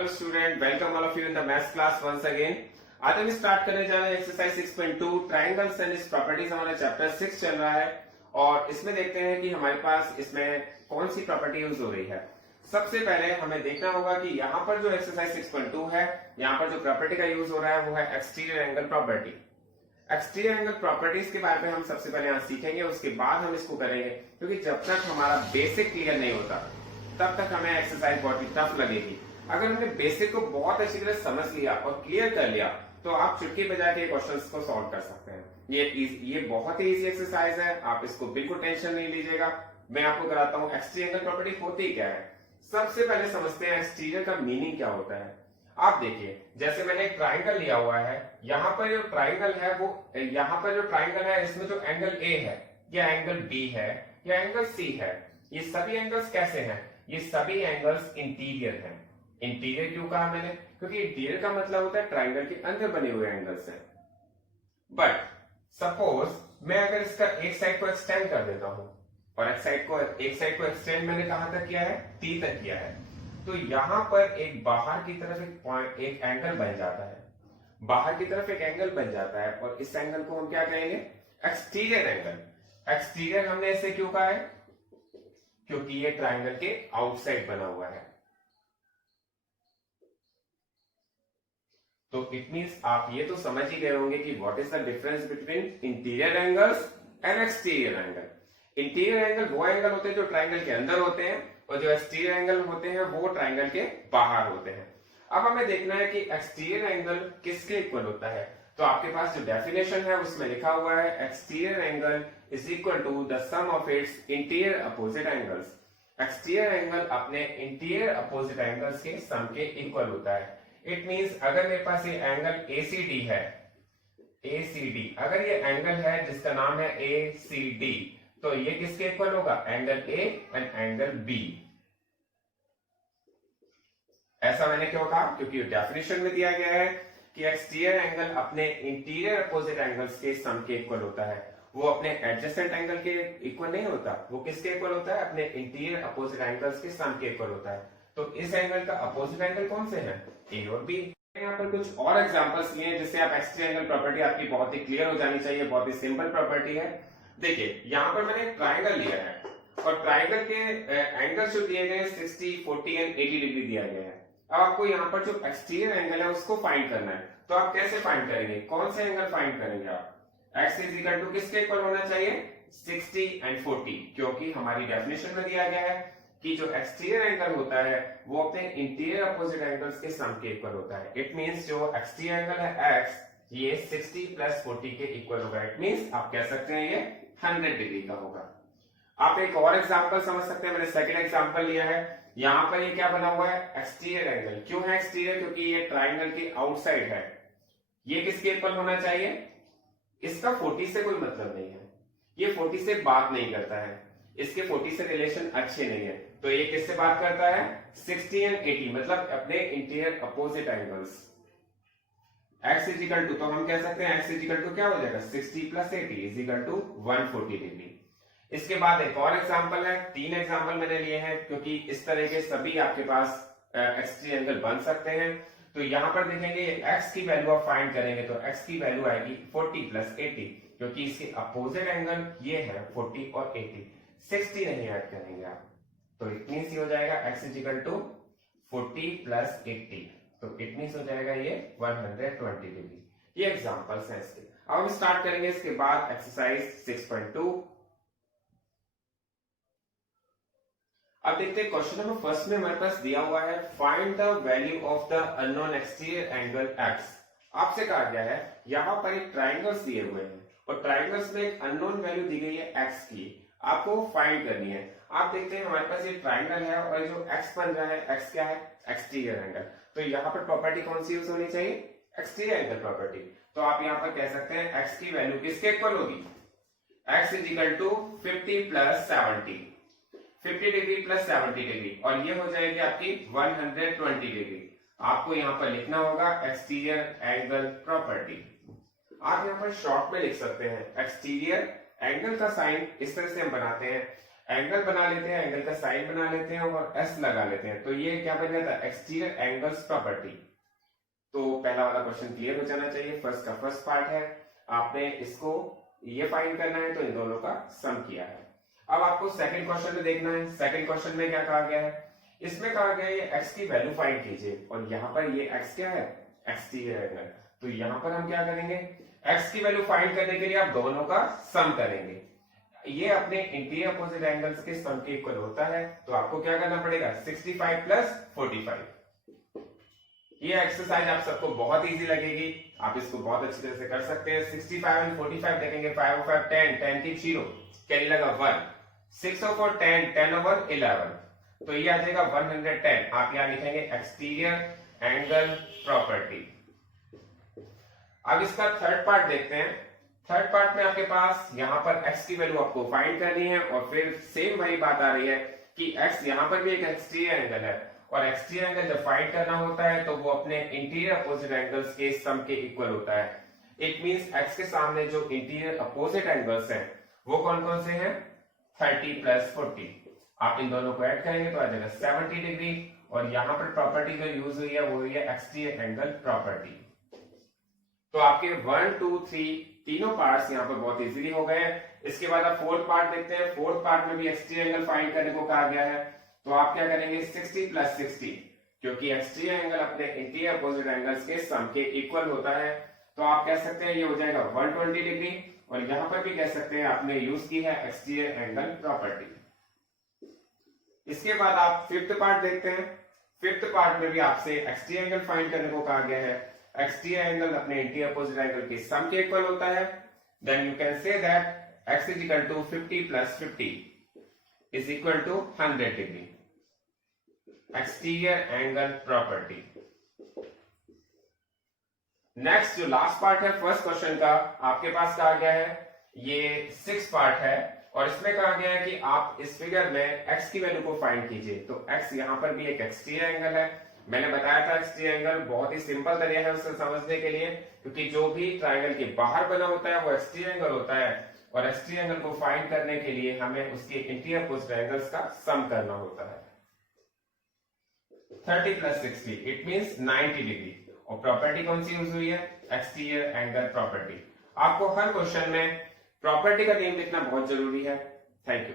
Hello student, welcome all of you in the maths class once again. आज हम start करने जा रहे हैं exercise 6.2 triangles and its properties. हमारा चैप्टर 6 चल रहा है और इसमें देखते हैं कि हमारे पास इसमें कौन सी प्रॉपर्टी यूज हो रही है। सबसे पहले हमें देखना होगा कि यहाँ पर जो एक्सरसाइज 6.2 है, यहाँ पर जो प्रॉपर्टी का यूज हो रहा है वो है exterior angle property. Exterior angle properties के बारे में हम सबसे पहले यहाँ सीखेंगे, उसके बाद हम इसको करेंगे, क्योंकि जब तक हमारा बेसिक क्लियर नहीं होता तब तक हमें एक्सरसाइज बहुत ही टफ लगेगी। अगर हमने बेसिक को बहुत अच्छी तरह समझ लिया और क्लियर कर लिया तो आप चुटकी बजा के क्वेश्चंस को सॉल्व कर सकते हैं। ये बहुत ही इजी एक्सरसाइज है, आप इसको बिल्कुल टेंशन नहीं लीजिएगा। मैं आपको कराता हूँ एक्सटीरियर एंगल प्रॉपर्टी होती क्या है। सबसे पहले समझते हैं एक्सटीरियर का मीनिंग क्या होता है। आप देखिए, जैसे मैंने एक ट्राइंगल लिया हुआ है, यहाँ पर जो ट्राइंगल है वो यहाँ पर जो ट्राइंगल है इसमें जो एंगल ए है या एंगल बी है या एंगल सी है, ये सभी एंगल्स कैसे हैं? ये सभी एंगल्स इंटीरियर हैं। इंटीरियर क्यों कहा मैंने? क्योंकि इंटीरियर का मतलब होता है ट्राइंगल के अंदर बने हुए एंगल्स हैं। बट सपोज मैं अगर इसका एक साइड को एक्सटेंड कर देता हूं और एक साइड को एक्सटेंड मैंने कहां तक किया है? टी तक किया है। तो यहां पर एक बाहर की तरफ एक एंगल बन जाता है, बाहर की तरफ एक एंगल बन जाता है और इस एंगल को हम क्या कहेंगे? Exterior angle. एक्सटीरियर हमने इसे क्यों कहा है? क्योंकि ये ट्राइंगल के आउटसाइड बना हुआ है। तो इट मींस आप ये तो समझ ही गए होंगे कि what is the difference between interior angles and exterior angle. Interior angle वो एंगल होते हैं जो ट्राइंगल के अंदर होते हैं और जो एक्सटीरियर एंगल होते हैं वो ट्राइंगल के बाहर होते हैं। अब हमें देखना है कि एक्सटीरियर एंगल किसके इक्वल होता है। तो आपके पास जो डेफिनेशन है उसमें लिखा हुआ है exterior angle is equal to the sum of its interior opposite angles. Exterior angle अपने इंटीरियर अपोजिट एंगल्स के सम के इक्वल होता है। इट मींस अगर मेरे पास ये एंगल ACD है, ACD अगर ये एंगल है जिसका नाम है ACD, तो ये किसके इक्वल होगा? Angle A and angle B। ऐसा मैंने क्यों कहा? क्योंकि डेफिनेशन में दिया गया है कि एक्सटीरियर एंगल अपने इंटीरियर अपोजिट एंगल्स के सम के इक्वल होता है। वो अपने एडजेसेंट एंगल के इक्वल नहीं होता, वो किसके इक्वल होता है? अपने इंटीरियर अपोजिट एंगल्स के सम के इक्वल होता है। तो इस एंगल का अपोजिट एंगल कौन से हैं? ए और बी। यहाँ पर कुछ और एग्जांपल्स लिए हैं जिससे आप एक्सटीरियर एंगल प्रॉपर्टी आपकी बहुत ही क्लियर हो जानी चाहिए। बहुत ही सिंपल प्रॉपर्टी है। देखिए, यहाँ पर मैंने एक ट्राइंगल लिया है और ट्राइंगल के एंगल्स जो दिए गए 60, 40 एंड 80 डिग्री दिया गया है। अब आपको यहाँ पर जो एक्सटीरियर एंगल है उसको फाइंड करना है। तो आप कैसे फाइंड करेंगे? कौन से एंगल फाइंड करेंगे आप? x इज इक्वल टू किसके इक्वल होना चाहिए? 60 एंड 40, क्योंकि हमारी डेफिनेशन में दिया गया है कि जो एक्सटीरियर एंगल होता है वो अपने इंटीरियर अपोजिट एंगल्स के सम के इक्वल होता है। इट मींस जो एक्सटीरियर एंगल है x, ये 60 प्लस 40 के इक्वल होगा। इट मींस आप कह सकते हैं ये 100 डिग्री का होगा। आप एक और एग्जांपल समझ सकते हैं। मैंने सेकंड एग्जांपल लिया है। यहां पर ये क्या बना हुआ है? Exterior angle. क्यों है एक्सटीरियर? क्योंकि ये ट्राइंगल के आउटसाइड है। ये किसके इक्वल होना चाहिए? इसका 40 से कोई मतलब नहीं है, ये 40 से बात नहीं करता है, इसके 40 से रिलेशन अच्छे नहीं है। तो ये किससे बात करता है? 60 एंड 80, मतलब अपने interior opposite angles. x is equal to, तो हम कह सकते हैं x इज इक्वल टू क्या हो जाएगा? 60 plus 80 is equal to 140 degree. इसके बाद एक और एग्जांपल है। 3 एग्जांपल मैंने लिए हैं क्योंकि इस तरह के सभी आपके पास एक्सटीरियर एंगल बन सकते हैं। तो यहां पर देखेंगे x की वैल्यू आप फाइंड करेंगे तो x की वैल्यू आएगी 40 प्लस 80, क्योंकि इसके अपोजिट एंगल ये है 40 और 80, 60 नहीं ऐड करेंगे आप। तो इट मींस ये हो जाएगा x is equal to 40 plus 80, तो इट मींस हो जाएगा ये 120 डिग्री। ये एग्जांपल्स हैं इसके। अब हम स्टार्ट करेंगे इसके बाद एक्सरसाइज 6.2। अब देखते हैं क्वेश्चन नंबर फर्स्ट में हमारे पास दिया हुआ है find the value of the unknown exterior angle x। आपसे कहा गया है यहाँ पर एक ट्राइंगल्स दिए हुए हैं और ट्राइंगल्स में एक अननोन वैल्यू दी गई है x की, आपको फाइंड करनी है। आप देखते हैं हमारे पास ये ट्राइंगल है और जो x बन रहा है, x क्या है? Exterior angle. तो यहाँ पर प्रॉपर्टी कौन सी यूज होनी चाहिए? Exterior angle property. तो आप यहाँ पर कह सकते हैं x की वैल्यू किसके इक्वल होगी? x is equal to 50 plus 70, 50 degree plus 70 degree, और ये हो जाएगी आपकी 120 डिग्री। आपको यहाँ पर लिखना होगा एक्सटीरियर एंगल प्रॉपर्टी। आप यहाँ पर शॉर्ट में लिख सकते हैं। एक्सटीरियर एंगल का साइन इस तरह से हम बनाते हैं, एंगल बना लेते हैं, एंगल का साइन बना लेते हैं और एस लगा लेते हैं, तो ये क्या बन जाता है, एक्सटीरियर एंगल्स प्रॉपर्टी। तो पहला वाला क्वेश्चन क्लियर हो जाना चाहिए। फर्स्ट का फर्स्ट पार्ट है, आपने इसको ये फाइंड करना है, तो इन दोनों का सम किया है। अब आपको सेकंड क्वेश्चन में देखना है। सेकंड क्वेश्चन में क्या कहा गया है, इसमें कहा गया है ये x की वैल्यू फाइंड कीजिए, और यहाँ पर ये x क्या है, एक्सटीरियर एंगल। तो यहाँ पर हम क्या करेंगे, x की वैल्यू फाइंड करने के लिए आप दोनों का सम करेंगे। ये अपने इंटीरियर अपोजिट एंगल्स के सम के इक्वल होता है, तो आपको क्या करना पड़ेगा, 65 प्लस 45। ये एक्सरसाइज आप सबको बहुत इजी लगेगी, आप इसको बहुत अच्छी तरह से कर सकते हैं। 65 एंड 45 देखेंगे, 5 और 5 10, 10 की 0, कैरी लगा 1, 6 और 4 10, 10 और 11, तो ये आ जाएगा 110। आप यहाँ लिखेंगे एक्सटीरियर एंगल प्रॉपर्टी। अब इसका थर्ड पार्ट देखते हैं। थर्ड पार्ट में आपके पास यहाँ पर x की वैल्यू आपको फाइंड करनी है, और फिर सेम वही बात आ रही है कि x यहाँ पर भी एक एक्सटीरियर एंगल है, और एक्सटीरियर एंगल जब फाइंड करना होता है तो वो अपने इंटीरियर अपोजिट एंगल्स के सम के इक्वल होता है। इट मींस x के सामने जो इंटीरियर अपोजिट एंगल्स हैं वो कौन कौन से हैं, 30 प्लस 40। आप इन दोनों को ऐड करेंगे तो आ जाएगा 70 डिग्री, और यहाँ पर प्रॉपर्टी जो यूज हुई है वो हुई है एक्सटीरियर एंगल प्रॉपर्टी। तो आपके 1 2 3 तीनों पार्ट्स यहाँ पर बहुत इजीली हो गए। इसके बाद आप फोर्थ पार्ट देखते हैं। फोर्थ पार्ट में भी एक्सटीरियर एंगल फाइंड करने को कहा गया है, तो आप क्या करेंगे, 60 प्लस 60, क्योंकि एक्सटीरियर एंगल अपने इंटीरियर अपोजिट एंगल्स के सम के इक्वल होता है, तो आप कह सकते हैं ये हो जाएगा 120 डिग्री, और यहां पर भी कह सकते हैं आपने यूज की है एक्सटीरियर एंगल प्रॉपर्टी। इसके बाद आप फिफ्थ पार्ट देखते हैं। फिफ्थ पार्ट में भी आपसे एक्सटीरियर एंगल फाइंड करने को कहा गया है। एक्सटीरियर एंगल अपने इंटीरियर अपोजिट एंगल के सम के इक्वल होता है। Then you can say that x is equal to 50 plus 50 is equal to 100 degree. Exterior angle property. Next जो लास्ट पार्ट है फर्स्ट क्वेश्चन का, आपके पास कहा गया है, ये 6 पार्ट है, और इसमें कहा गया है कि आप इस फिगर में x की वैल्यू को फाइंड कीजिए। तो x यहाँ पर भी एक एक्सटीरियर एंगल है। मैंने बताया था एक्सटीरियर एंगल बहुत ही सिंपल तरीका है उसे समझने के लिए, क्योंकि जो भी ट्राइंगल के बाहर बना होता है वो एक्सटीरियर एंगल होता है, और एक्सटीरियर एंगल को फाइंड करने के लिए हमें उसके इंटीरियर अपोजिट एंगल्स का सम करना होता है। 30 प्लस 60 इट मींस 90 डिग्री, और प्रॉपर्टी कौन सी यूज हुई है, एक्सटीरियर एंगल प्रॉपर्टी। आपको हर क्वेश्चन में प्रॉपर्टी का नेम लिखना बहुत जरूरी है। Thank you.